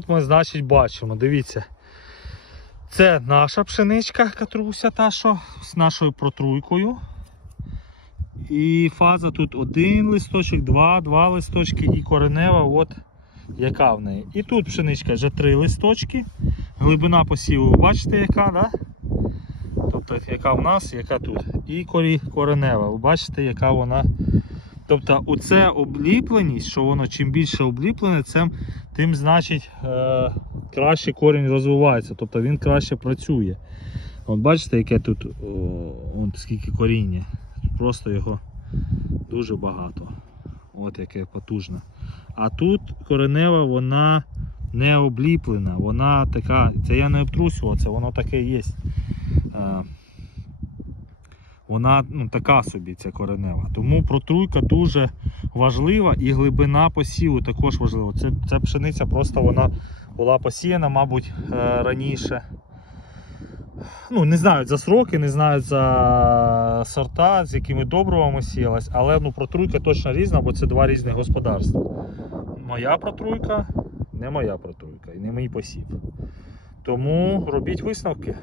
Тут ми, значить, бачимо, дивіться. Це наша пшеничка катруся, та що з нашою протруйкою. І фаза тут один листочок, два, два листочки і коренева, от яка в неї. І тут пшеничка вже три листочки. Глибина посіву, бачите, яка, да? Тобто, яка в нас, яка тут. І коренева. Ви бачите, яка вона. Тобто, оце обліпленість, що воно чим більше обліплене, тим значить е, краще корінь розвивається, тобто він краще працює. От бачите, яке тут о, от скільки коріння. Просто його дуже багато. От яке потужне. А тут коренева, вона не обліплена, вона така, це я не обтрусював, це воно таке є. Вона ну, така собі ця коренева. Тому протруйка дуже важлива і глибина посіву також важлива. Це, ця пшениця просто вона була посіяна, мабуть, е, раніше. Ну, не знають за сроки, не знають за сорта, з якими добривами сіялась, але ну, протруйка точно різна, бо це два різні господарства. Моя протруйка не моя протруйка і не мій посів. Тому робіть висновки.